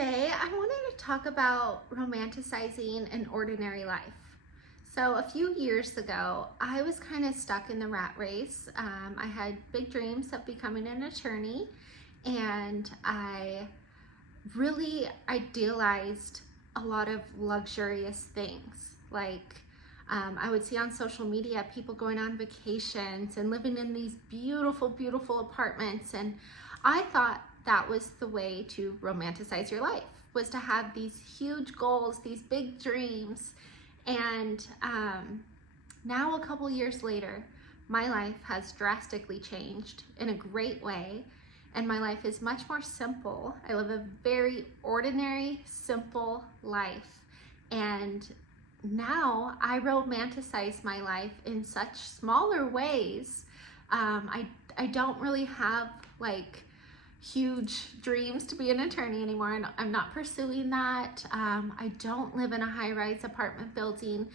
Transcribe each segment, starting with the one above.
today I wanted to talk about romanticizing an ordinary life. So a few years ago, I was kind of stuck in the rat race. I had big dreams of becoming an attorney, and I really idealized a lot of luxurious things. I would see on social media people going on vacations and living in these beautiful, beautiful apartments, and I thought that was the way to romanticize your life, was to have these huge goals, these big dreams. And now a couple years later, my life has drastically changed in a great way, and my life is much more simple. I live a very ordinary, simple life, and now I romanticize my life in such smaller ways. I don't really have huge dreams to be an attorney anymore, and I'm not pursuing that. I don't live in a high-rise apartment building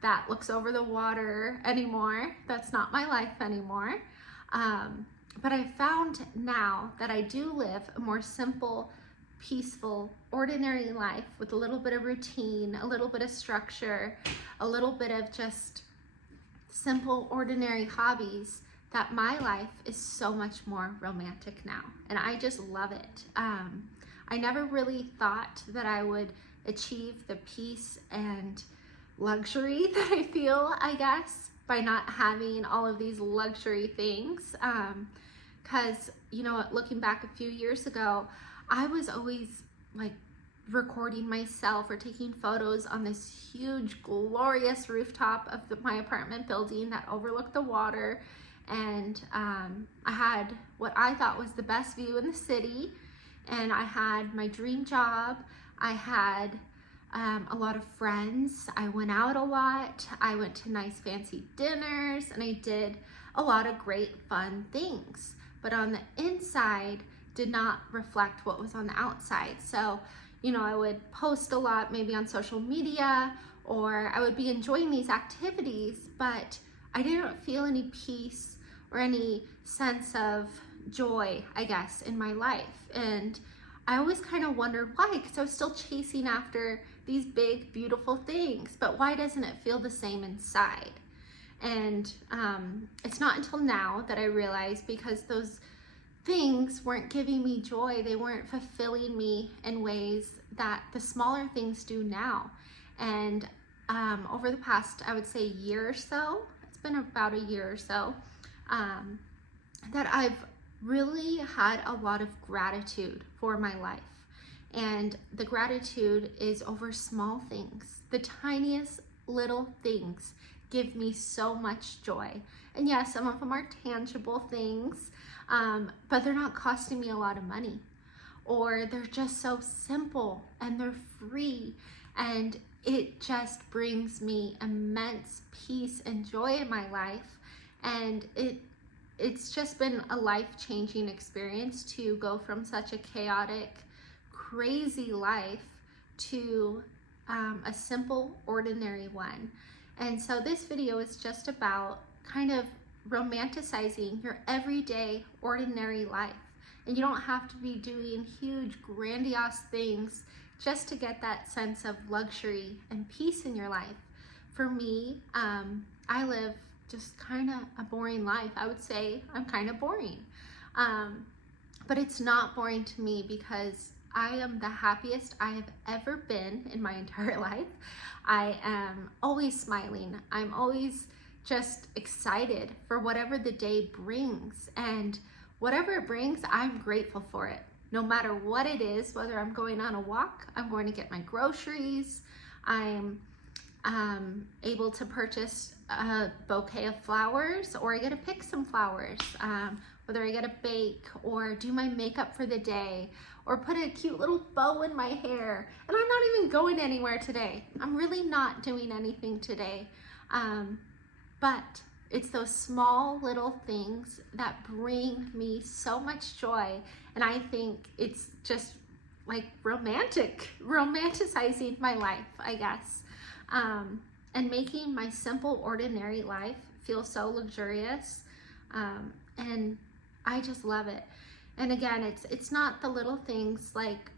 that looks over the water anymore. That's not my life anymore. But I found now that I do live a more simple, peaceful, ordinary life with a little bit of routine, a little bit of structure, a little bit of just simple, ordinary hobbies, that my life is so much more romantic now, and I just love it. I never really thought that I would achieve the peace and luxury that I feel, I guess, by not having all of these luxury things. Because, looking back a few years ago, I was always recording myself or taking photos on this huge, glorious rooftop of my apartment building that overlooked the water. And I had what I thought was the best view in the city, and I had my dream job. I had a lot of friends. I went out a lot. I went to nice fancy dinners, and I did a lot of great fun things. But on the inside did not reflect what was on the outside. So, I would post a lot maybe on social media, or I would be enjoying these activities, but I didn't feel any peace or any sense of joy, I guess, in my life. And I always kind of wondered why, because I was still chasing after these big, beautiful things, but why doesn't it feel the same inside? And it's not until now that I realized, because those things weren't giving me joy, they weren't fulfilling me in ways that the smaller things do now. And over the past, I would say, year or so, it's been about a year or so, that I've really had a lot of gratitude for my life. And the gratitude is over small things. The tiniest little things give me so much joy. And yes, some of them are tangible things, but they're not costing me a lot of money, or they're just so simple and they're free, and it just brings me immense peace and joy in my life. And it's just been a life-changing experience to go from such a chaotic, crazy life to a simple, ordinary one. And so this video is just about kind of romanticizing your everyday, ordinary life. And you don't have to be doing huge, grandiose things just to get that sense of luxury and peace in your life. For me, I live just kind of a boring life. I would say I'm kind of boring. But it's not boring to me, because I am the happiest I have ever been in my entire life. I am always smiling. I'm always just excited for whatever the day brings. And whatever it brings, I'm grateful for it. No matter what it is, whether I'm going on a walk, I'm going to get my groceries, I'm able to purchase a bouquet of flowers, or I get to pick some flowers, whether I get to bake or do my makeup for the day, or put a cute little bow in my hair. And I'm not even going anywhere today. I'm really not doing anything today. But it's those small little things that bring me so much joy. And I think it's just romanticizing my life, I guess. And making my simple, ordinary life feel so luxurious. And I just love it. And again, it's not the little things like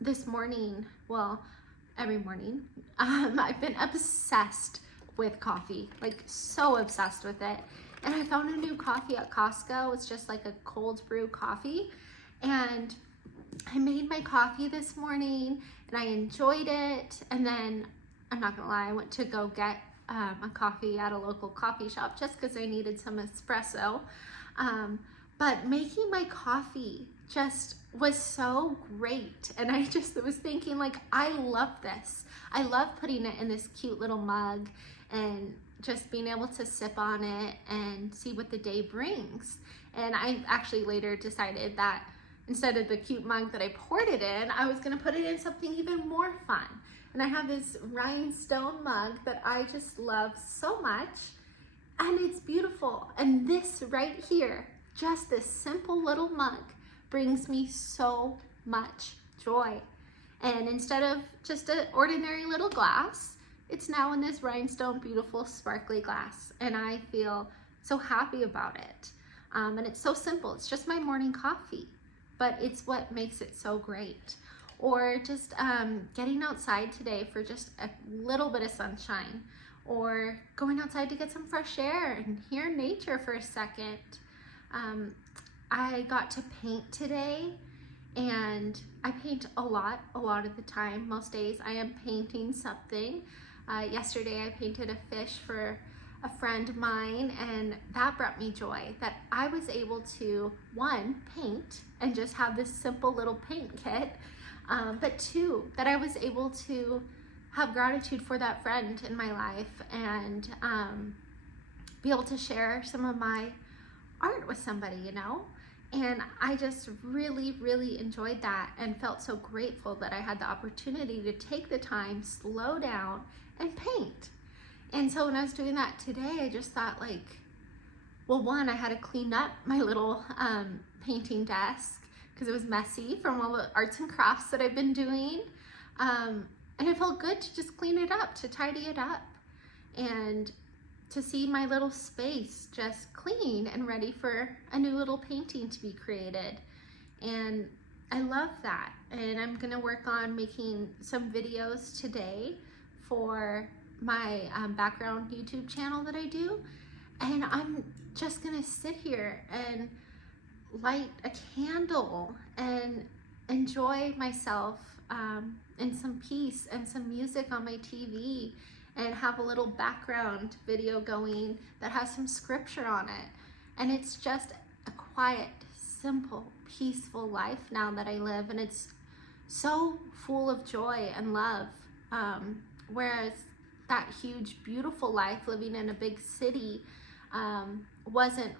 this morning, well, every morning, I've been obsessed with coffee, like so obsessed with it. And I found a new coffee at Costco. It's just like a cold brew coffee. And I made my coffee this morning and I enjoyed it. And then, I'm not gonna lie, I went to go get a coffee at a local coffee shop just because I needed some espresso. But making my coffee just was so great. And I just was thinking, like, I love this. I love putting it in this cute little mug and just being able to sip on it and see what the day brings. And I actually later decided that instead of the cute mug that I poured it in, I was gonna put it in something even more fun. And I have this rhinestone mug that I just love so much, and it's beautiful. And this right here, just this simple little mug, brings me so much joy. And instead of just an ordinary little glass, it's now in this rhinestone, beautiful, sparkly glass. And I feel so happy about it. And it's so simple. It's just my morning coffee, but it's what makes it so great. Or just getting outside today for just a little bit of sunshine, or going outside to get some fresh air and hear nature for a second. I got to paint today, and I paint a lot of the time. Most days I am painting something. Yesterday I painted a fish for a friend of mine, and that brought me joy that I was able to, one, paint and just have this simple little paint kit, but two, that I was able to have gratitude for that friend in my life and be able to share some of my art with somebody, you know? And I just really, really enjoyed that and felt so grateful that I had the opportunity to take the time, slow down, and paint. And so when I was doing that today, I just thought, like, well, one, I had to clean up my little painting desk because it was messy from all the arts and crafts that I've been doing. And it felt good to just clean it up, to tidy it up, and to see my little space just clean and ready for a new little painting to be created. And I love that. And I'm gonna work on making some videos today for my background YouTube channel that I do. And I'm just gonna sit here and light a candle and enjoy myself in some peace and some music on my TV, and have a little background video going that has some scripture on it. And it's just a quiet, simple, peaceful life now that I live, and it's so full of joy and love. Whereas that huge, beautiful life living in a big city wasn't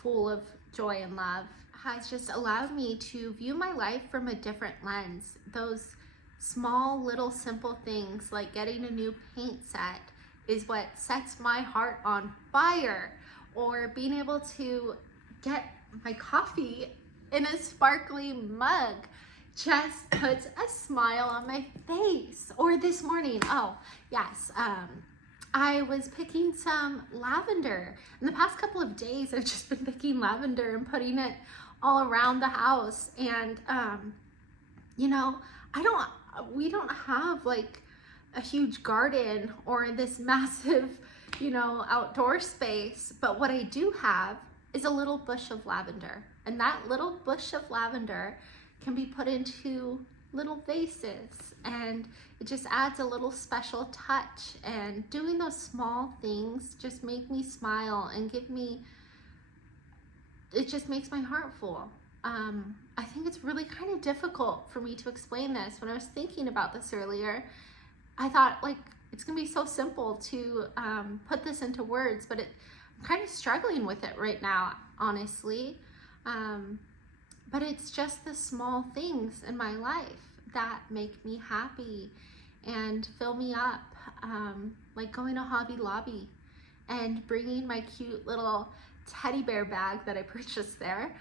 full of joy and love. Has just allowed me to view my life from a different lens. Those small, little, simple things like getting a new paint set is what sets my heart on fire. Or being able to get my coffee in a sparkly mug just puts a smile on my face. Or this morning, oh yes, I was picking some lavender. In the past couple of days, I've just been picking lavender and putting it all around the house. And you know, we don't have like a huge garden or this massive, you know, outdoor space, but what I do have is a little bush of lavender, and that little bush of lavender can be put into little vases, and it just adds a little special touch. And doing those small things just make me smile and it just makes my heart full. I think it's really kind of difficult for me to explain this. When I was thinking about this earlier, I thought, like, it's gonna be so simple to put this into words, but I'm kind of struggling with it right now, honestly. But it's just the small things in my life that make me happy and fill me up, like going to Hobby Lobby and bringing my cute little teddy bear bag that I purchased there,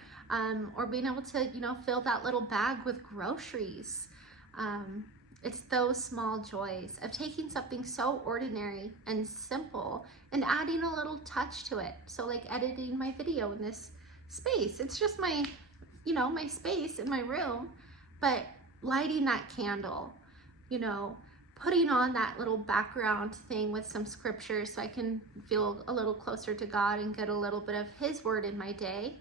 or being able to, you know, fill that little bag with groceries. It's those small joys of taking something so ordinary and simple and adding a little touch to it. So like editing my video in this space, it's just my, you know, my space in my room, but lighting that candle, you know, putting on that little background thing with some scripture so I can feel a little closer to God and get a little bit of His word in my day.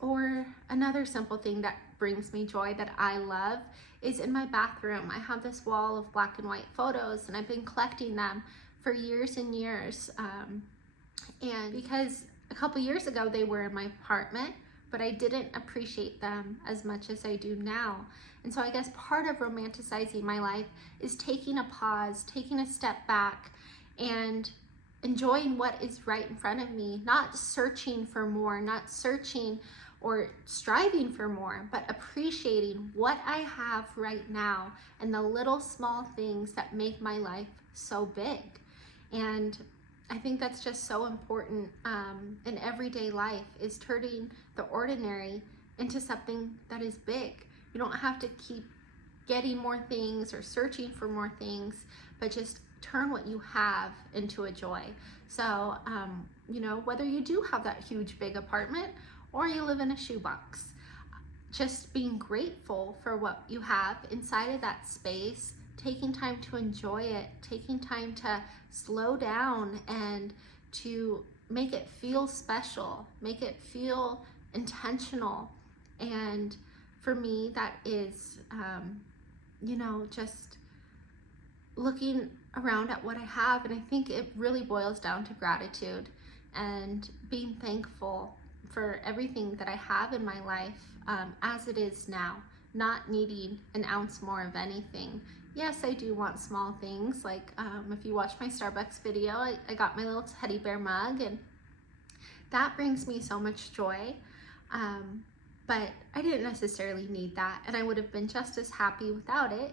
Or another simple thing that brings me joy that I love is in my bathroom. I have this wall of black and white photos, and I've been collecting them for years and years. And because a couple years ago they were in my apartment, but I didn't appreciate them as much as I do now. And so I guess part of romanticizing my life is taking a pause, taking a step back, and enjoying what is right in front of me, not searching for more, not searching or striving for more, but appreciating what I have right now and the little small things that make my life so big. And I think that's just so important in everyday life, is turning the ordinary into something that is big. You don't have to keep getting more things or searching for more things, but just turn what you have into a joy. So, you know, whether you do have that huge big apartment or you live in a shoebox, just being grateful for what you have inside of that space, taking time to enjoy it, taking time to slow down and to make it feel special, make it feel intentional. And for me, that is, you know, just looking around at what I have. And I think it really boils down to gratitude and being thankful for everything that I have in my life as it is now, not needing an ounce more of anything. Yes, I do want small things, like if you watch my Starbucks video, I got my little teddy bear mug, and that brings me so much joy. But I didn't necessarily need that, and I would have been just as happy without it.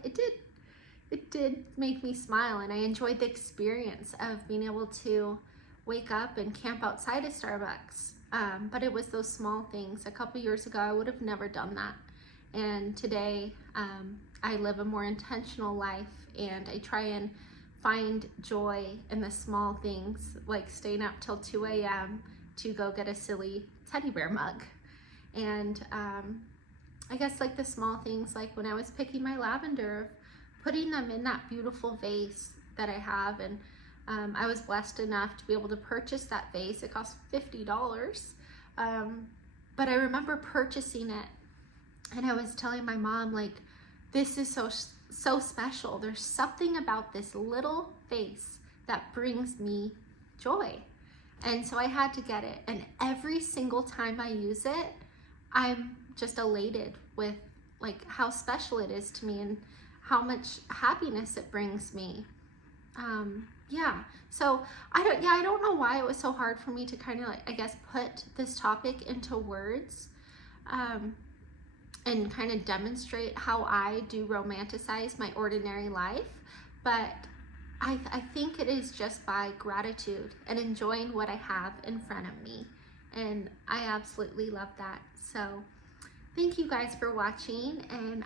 It did make me smile, and I enjoyed the experience of being able to wake up and camp outside of Starbucks. But it was those small things. A couple years ago, I would have never done that. And today, I live a more intentional life, and I try and find joy in the small things, like staying up till 2 a.m. to go get a silly teddy bear mug. And I guess like the small things, like when I was picking my lavender, putting them in that beautiful vase that I have. And I was blessed enough to be able to purchase that vase. It cost $50. But I remember purchasing it, and I was telling my mom, like, this is so special. There's something about this little vase that brings me joy. And so I had to get it. And every single time I use it, I'm just elated with like how special it is to me and how much happiness it brings me. Yeah, so I don't know why it was so hard for me to kind of, like, I guess, put this topic into words and kind of demonstrate how I do romanticize my ordinary life. But I think it is just by gratitude and enjoying what I have in front of me. And I absolutely love that. So thank you guys for watching, and